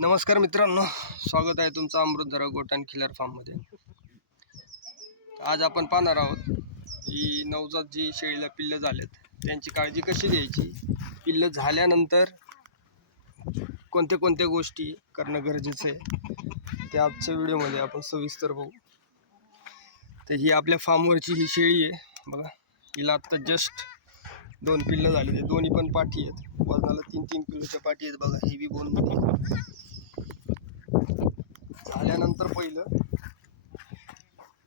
नमस्कार मित्रांनो, स्वागत आहे तुमचं अमृतधारा गोट अँड खिल्लार फार्ममध्ये। आज आपण पाहणार आहोत की नवजात जी शेळीला पिल्लं झालेत त्यांची काळजी कशी घ्यायची, पिल्लं झाल्यानंतर कोणत्या कोणत्या गोष्टी करणं गरजेचं आहे ते आजच्या व्हिडिओमध्ये आपण सविस्तर बघू। तर ही आपल्या फार्मवरची ही शेळी आहे बघा, हिला आत्ता जस्ट 2 पिल्लं झाले, ते दोन्ही पण पाठी आहेत, वजनाला 3-3 किलोच्या पाठी आहेत बघा, हेवी बोनमध्ये। झाल्यानंतर पहिलं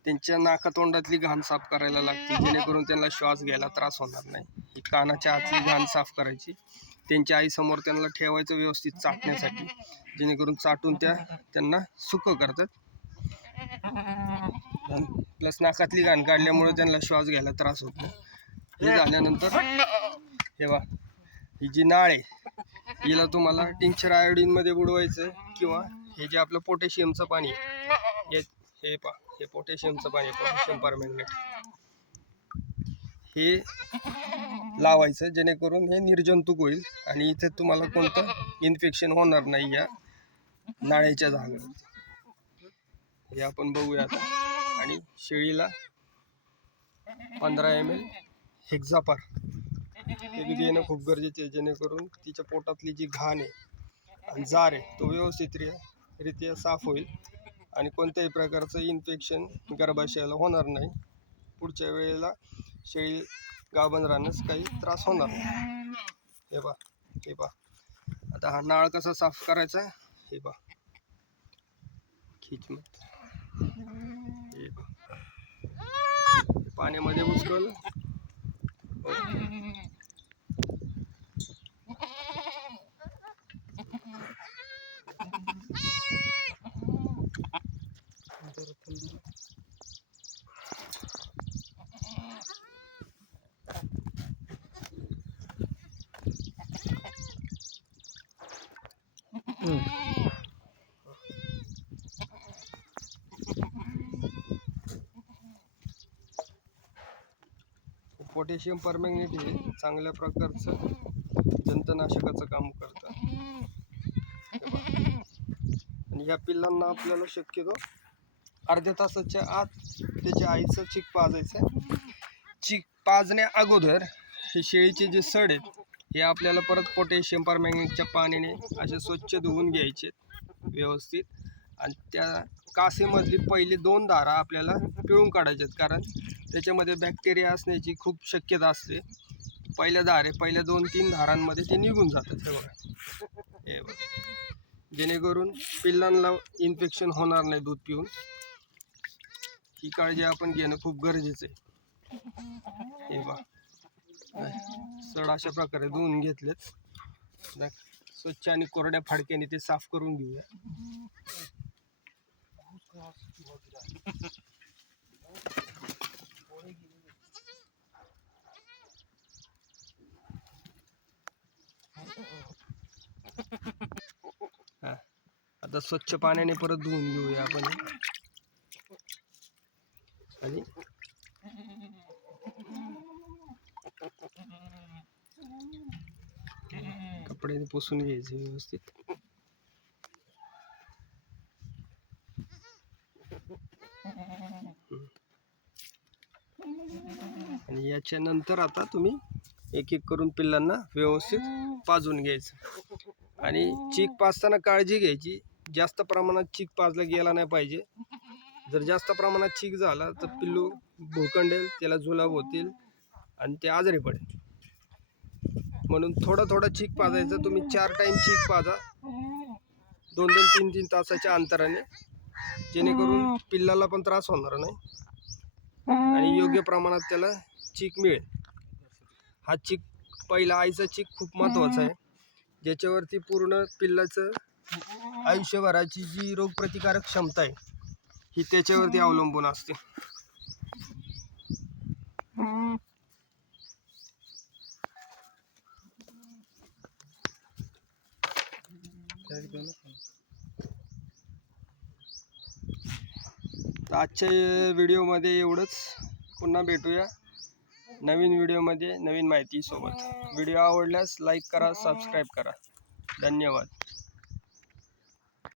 त्यांच्या नाकातोंडातली घाण साफ करायला लागते, जेणेकरून त्यांना श्वास घ्यायला त्रास होणार नाही। ही कानाच्या आतली घाण साफ करायची, त्यांच्या आईसमोर त्यांना ठेवायचं व्यवस्थित चाटण्यासाठी, जेणेकरून चाटून त्यांना सुकं करतात। प्लस नाकातली घाण काढल्यामुळे त्यांना श्वास घ्यायला त्रास होत नाही। हे झाल्यानंतर हे बघा, ही जी नाळ आहे हिला तुम्हाला टिंक्चर आयोडीनमध्ये बुडवायचं, किंवा हे जे आपलं पोटॅशियमचं पाणी आहे, हे पहा, हे पोटॅशियमचं पाणी आहे, पोटॅशियम परमॅंगनेट, हे लावायचं, जेणेकरून हे निर्जंतुक होईल आणि इथे तुम्हाला कोणतं इन्फेक्शन होणार नाही या नाळेच्या जागेवर। हे आपण बघूया आता। आणि शेळीला 15 ml हेक्झापार हे देणं खूप गरजेचं आहे, जेणेकरून तिच्या पोटातली जी घाण आहे आणि जार आहे तो व्यवस्थितरित्या साफ होईल आणि कोणत्याही प्रकारचं इन्फेक्शन गर्भाशयाला होणार नाही। पुढच्या वेळेला शेळी गाभण राहण्यास काही त्रास होणार नाही। हे पहा, आता हा नाळ कसा साफ करायचा हे पहा, खिच मत, हे पहा, पाण्यामध्ये उचल, पोटॅशियम परमॅंगनेट हे चांगल्या प्रकारचं जंतुनाशकाचं काम करतं। आणि या पिल्लांना आपल्याला शक्यतो अर्ध्या तासाच्या आत त्याच्या आईचं चीक पाजायचं। चीक पाजण्या अगोदर हे शेळीचे जे सड आहेत हे आपल्याला परत पोटॅशियम परमॅंगनेटच्या पाण्याने असे स्वच्छ धुवून घ्यायचे व्यवस्थित, आणि त्या कासेमधली पहिली 2 धारा आपल्याला पिळून काढायच्यात, कारण त्याच्यामध्ये बॅक्टेरिया असण्याची खूप शक्यता असते। पहिल्या 2-3 धारांमध्ये ते निघून जातात। हे बघा, जेणेकरून पिल्लांना इन्फेक्शन होणार नाही दूध पिऊन। ही काळजी आपण घेणं खूप गरजेचं आहे। हे बघा, सड अशा प्रकारे धुवून घेतलेत, स्वच्छ आणि कोरड्या फाडक्याने ते साफ करून घेऊया। आता स्वच्छ पाण्याने परत धुवून घेऊया आपण, आणि कपड्याने पुसून घ्यायचे व्यवस्थित। आणि याच्या नंतर आता तुम्ही एक एक करून पिल्लांना व्यवस्थित पाजून घ्यायचं। आणि चीक पाजताना काळजी घ्यायची, जास्त प्रमाणात चीक पाजला गेला नाही पाहिजे। जर जास्त प्रमाणात चीक झाला तर पिल्लू भोकंडेल, त्याला जुलाब होतील आणि ते आजारी पडेल। म्हणून थोडा चीक पाजायचा। तुम्ही 4 टाइम चीक पाजा, 2-2, 3-3 तासाच्या अंतराने, जेणेकरून पिल्लाला पण त्रास होणार नाही आणि योग्य प्रमाणात त्याला चीक मिळेल। हा चीक, पहिला आईचा चीक खूप महत्त्वाचा आहे, ज्याच्यावरती पूर्ण पिल्लाचं आयुष्यभराची जी रोगप्रतिकारक क्षमता आहे ही त्याच्यावरती अवलंबून असते। तर आजच्या व्हिडिओमध्ये एवढंच, पुन्हा भेटूया नवीन व्हिडिओमध्ये नवीन माहिती सोबत। व्हिडिओ आवडल्यास लाईक करा, सबस्क्राईब करा। धन्यवाद।